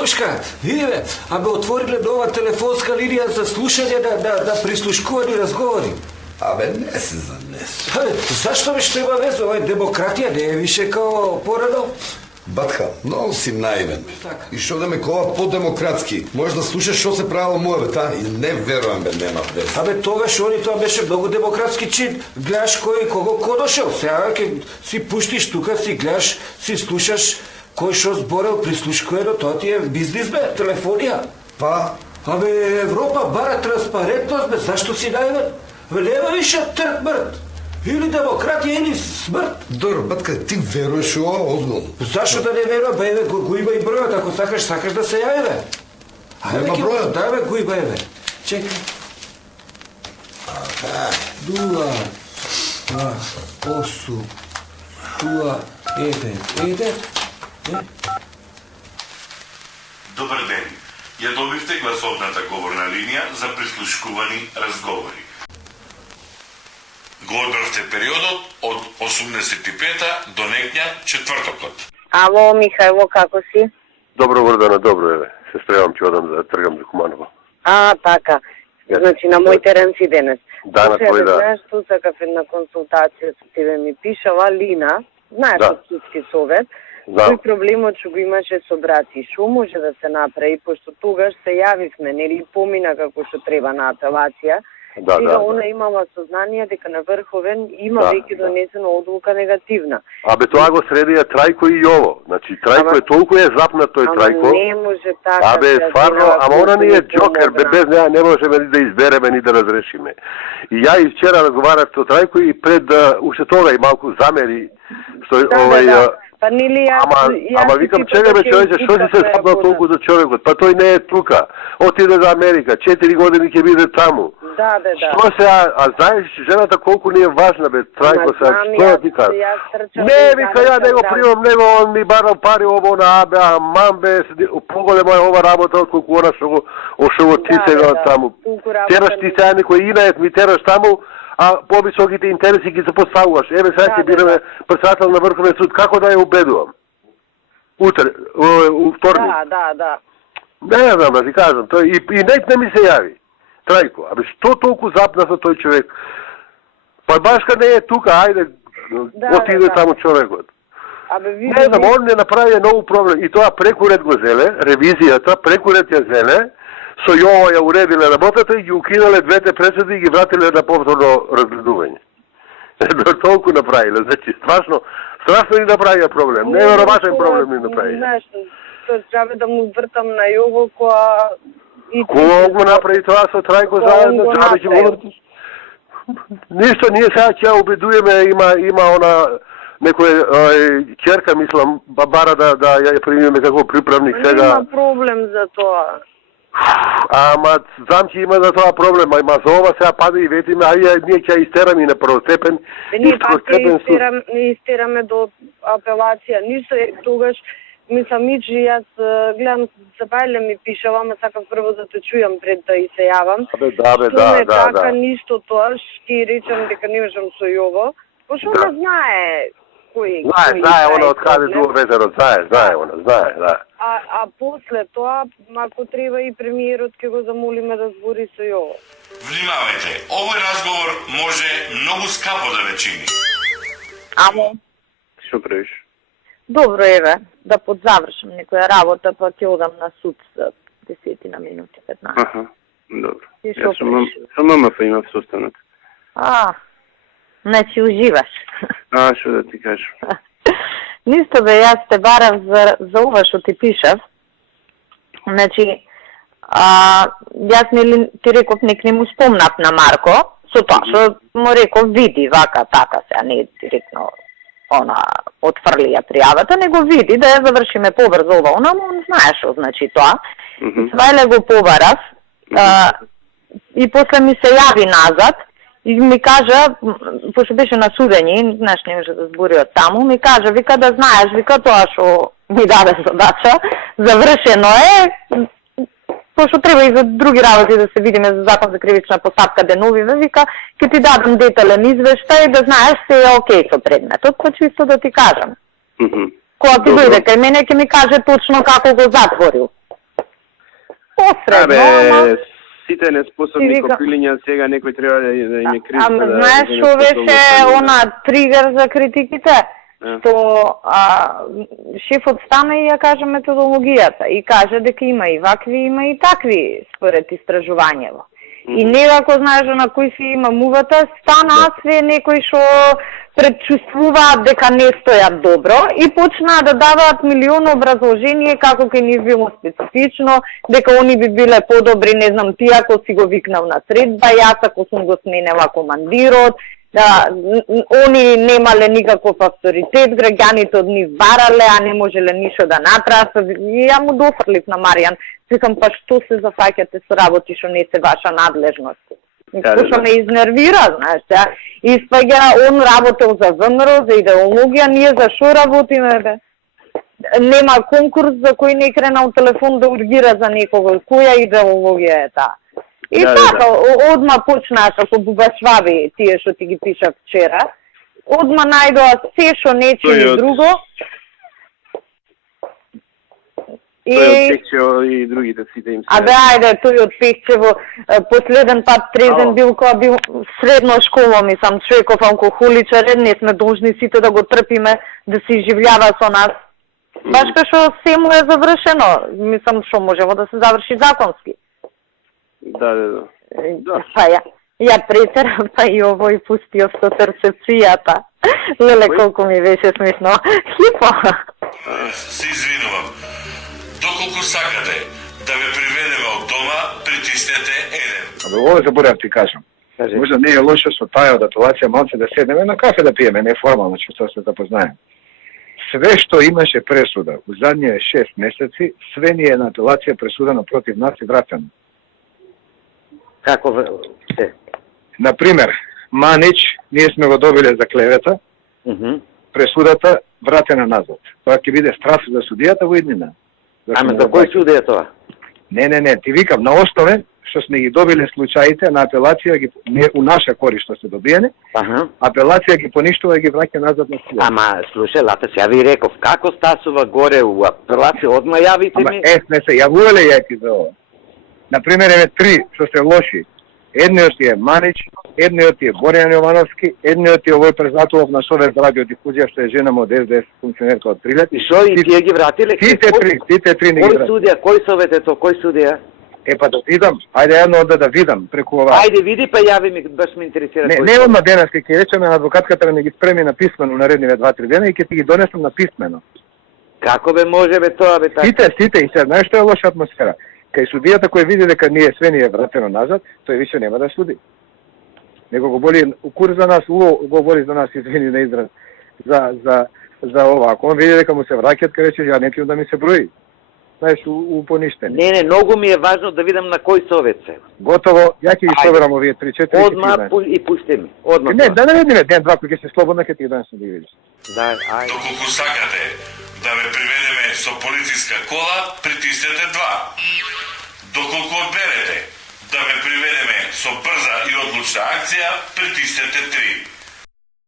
Тошка, види бе, абе отвориле нова телефонска линија за слушање да прислушкувани разговори. Абе, не се занесу. Зашто бе што има веза? Ова демократија не е више као порано? Батка, многу си наивен. Така. И шо да ме кова по-демократски. Можеш да слушаш шо се правило моје, та? И не верувам, бе, нема веза. Абе тогаш тоа беше многу демократски чин. Гледаш кој кого коношел. Сега ке си пуштиш тука, си гледаш, си слушаш кој шо зборел прислушкувано, тоа ти е бизнис бе, телефонија. Па? Абе Европа бара транспарентност бе, зашто си наивен? Бе нема више трк мрт. Или демократија или смрт. Добро, батка, ти веруваш у ова озбилно? Зашто да не верувам, бе, еве, го има и бројот, ако сакаш да се јави, бе. Нема бројот? Да, бе, го има, еве. Чекай. Дуа, 8, дуа, 1. Добар ден. Ја добивте гласовната говорна линија за прислушкувани разговори. Го одбравте периодот од 85-та до некња четвртокот. Ало, Михајло, како си? Добро, Гордана, добро, еве. Се спремам, ќе одам да тргам за Куманово. Така. Значи, на мој терен си денес. Да, на твој, да. Знаеш, ту сакав една консултација со тебе, ми пишала Лина, знаеш, од Судски совет, кој проблемот што го имаше со брат и шо може да се направи, пошто тогаш се јавивме, нели, помина како што треба на апелација. Сега она имала сознание дека на Врховен има веќе донесена одлука негативна. Абе тоа го средија Трајко и Јово. Значи Трајко е толку е запнат тој Трајко. Не може така. Абе стварно, ама она не е џокер, без неа не можеме ни да избереме ни да разрешиме. И ја и вчера разговарав со Трајко и пред уште тога и малку замери што овој Па нели ама викам чекај бе човече, што си се запнал толку за човекот? Па тој не е тука. Отиде за Америка, 4 години ќе биде таму. Да. Што се, а знаеш жената колку ни е важна бе, Трајко се, што да ти кажам? Не, вика, ја не го примам него, он ми барал пари ово на АБ, мам бе, поголема е ова работа од колку она што го ти сега таму. Тераш ти сега некој инајет ми тераш таму, а повисоките интереси ги се поставуваш. Еве сега ќе бидеме председател на Врховен суд, како да ја убедувам? Утре, у вторник. Да. Не знам да ти кажам, тој и не ми се јави. Трајко, абе што толку запна за тој човек? Па башка не е тука, ајде, отиде таму човекот. Не знам, он не направи ново проблем. И тоа прекурет го зеле, ревизијата, прекурет ја зеле, со Јово ја уредиле работата и ги укинале двете пресуди и ги вратиле на повторно разгледување. Толку направиле, значи страшно ни направија проблем. Неверојатен проблем ни направија. Знаеш, тоа треба да му вртам на Јово која Кој го направи тоа со Трајко заедно, треба ќе го вртиш? Ништо, ние сега ќе ја убедуеме, има она некој ќерка, мислам, бара да ја примиме како приправник сега. Нема проблем за тоа. Ама знам че има за тоа проблем, ама за ова сега пада и ветиме, ајде ние ќе ја истераме и на првостепен. Ние пак ќе истераме до апелација. Ништо тогаш мислам, Миджи, јас гледам, Сабајле ми пишава, ама сакам прво да те чујам пред да и се јавам. Да. Така, ништо тоа, ќе речам дека не можам со Јово, пошто не знае кој... Знае, она од каде дуо ветерот, знае, да. А после тоа, ако треба и премиерот ќе го замолиме да збори со Јово. Внимавајте, овој разговор може многу скапо да ве чини. Амо? Што правиш? Добро, еве, да подзавршам некоја работа, па ќе одам на суд за 10 минути, 15. Аха, добро. Јас со мама имав состанок. Значи уживаш. Што да ти кажам? Нисто бе, јас те барав за ова што ти пишав. Значи, јас ти реков нек не му спомнат на Марко, со тоа што му реков види, вака, така се, а не директно она отфрли ја пријавата, него види да ја завршиме побрзо ова, она му знае што значи тоа. Свајле го побарав и после ми се јави назад и ми кажа, пошто беше на судење, знаеш, не може да збори од таму, ми кажа, вика да знаеш, вика тоа што ми даде задача, завршено е, пошто треба и за други работи да се видиме за закон за кривична постапка деновиве, вика, ќе ти дадам детален извештај да знаеш се е окей со предметот, па чисто да ти кажам. Кога ти дојде кај мене ќе ми каже точно како го затворил. посредно, ама... сите неспособни Ти вика- копилиња сега некој треба да им е крив. Ама знаеш што беше она тригер за критиките? Што шефот стана и ја каже методологијата и каже дека има и вакви, има и такви според истражувањето. И некако, знаеш, на кој си има мувата, стана све некои што предчувствуваат дека не стојат добро и почнаа да даваат милион образложение како ќе ни било специфично, дека они би биле подобри, не знам, ти ако си го викнал на средба, јас ако сум го сменела командирот, да, они немале никаков авторитет, граѓаните од нив барале, а не можеле ништо да натраат. И ја му дофрлив на Маријан. Викам, па што се зафаќате со работи што не се ваша надлежност? Што ме изнервира, знаеш, да? Испаѓа, он работел за ВМРО, за идеологија, ние за шо работиме, бе? Нема конкурс за кој не кренал телефон да ургира за некого, која идеологија е таа? И така, одма почнаа како бубашвави тие што ти ги пишав вчера. Одма најдоа се што нече и друго. Тој од Пехчево и другите сите им се... Абе, ајде, тој од Пехчево, последен пат трезен бил кога бил средно школа, мислам, човеков алкохоличар, не сме должни сите да го трпиме, да се изживљава со нас. Баш кај што се му е завршено, мислам, што можево да се заврши законски. Да. Па ја претера, па и овој пустио со перцепцијата. Леле, колку ми беше смешно. Хипо. Се извинувам. Доколку сакате да ве приведеме од дома, притиснете 1. Абе, ово заборав ти кажам. Можда не е лошо со таја датулација малце да седнеме на кафе да пиеме, не формално, што се запознаем. Све што имаше пресуда у задние 6 месеци, све ни е на апелација пресудено против нас и вратено. Како се? Например, Манич, ние сме го добиле за клевета, пресудата вратена назад. Тоа ќе биде страф за судијата во иднина. Аме, за кој суд е тоа? Не, ти викам, на основе што сме ги добиле случаите на апелација, ги, не у наша корист што се добиени, апелација ги поништува и ги враќа назад на судијата. Ама, слушај, Лате, ја ви реков, како стасува горе у апелација, одма јавите ми? Не се јавувале јаки за ова. Например, еве 3 што се лоши. Едниот е Манич, едниот е Боријан Јовановски, едниот е овој Презатулов на Совет за радиодифузија што е жена му од СДС функционерка од Прилеп. И шо, и тие ги вратиле? Тите три не ги вратиле. Кој вратиле. судија, кој совет е тоа, кој судија? Па да видам, ајде едно да видам преку ова. Ајде види, па јави ми, баш ме интересира кој. Не одма денес ќе речеме на адвокатката да не ги спреми на писмено наредниве 2-3 дена и ќе ти ги донесам на писмено. Како бе може бе тоа бе така? Сите и сега знаеш што е лоша атмосфера. Кај судијата кој види дека ние све ни е вратено назад, тој више нема да суди. Него го боли укур за нас, го боли за нас, извини на израз, за ова. Ако он види дека му се враќат, ке рече, ја неким да ми се брои. Знаеш, у поништени. Не, многу ми е важно да видам на кој совет се. Готово, ја ќе ги проверам овие 3-4. Одма и пушти ми. Одма. Не, да видиме ден-два кој ќе се слободно, ќе ти ги донесам да ги видиш. Да, ајде. Доколку сакате да ве приведеме со полициска кола, притиснете 2. Доколку одберете да ве приведеме со брза и одлучна акција, притиснете 3.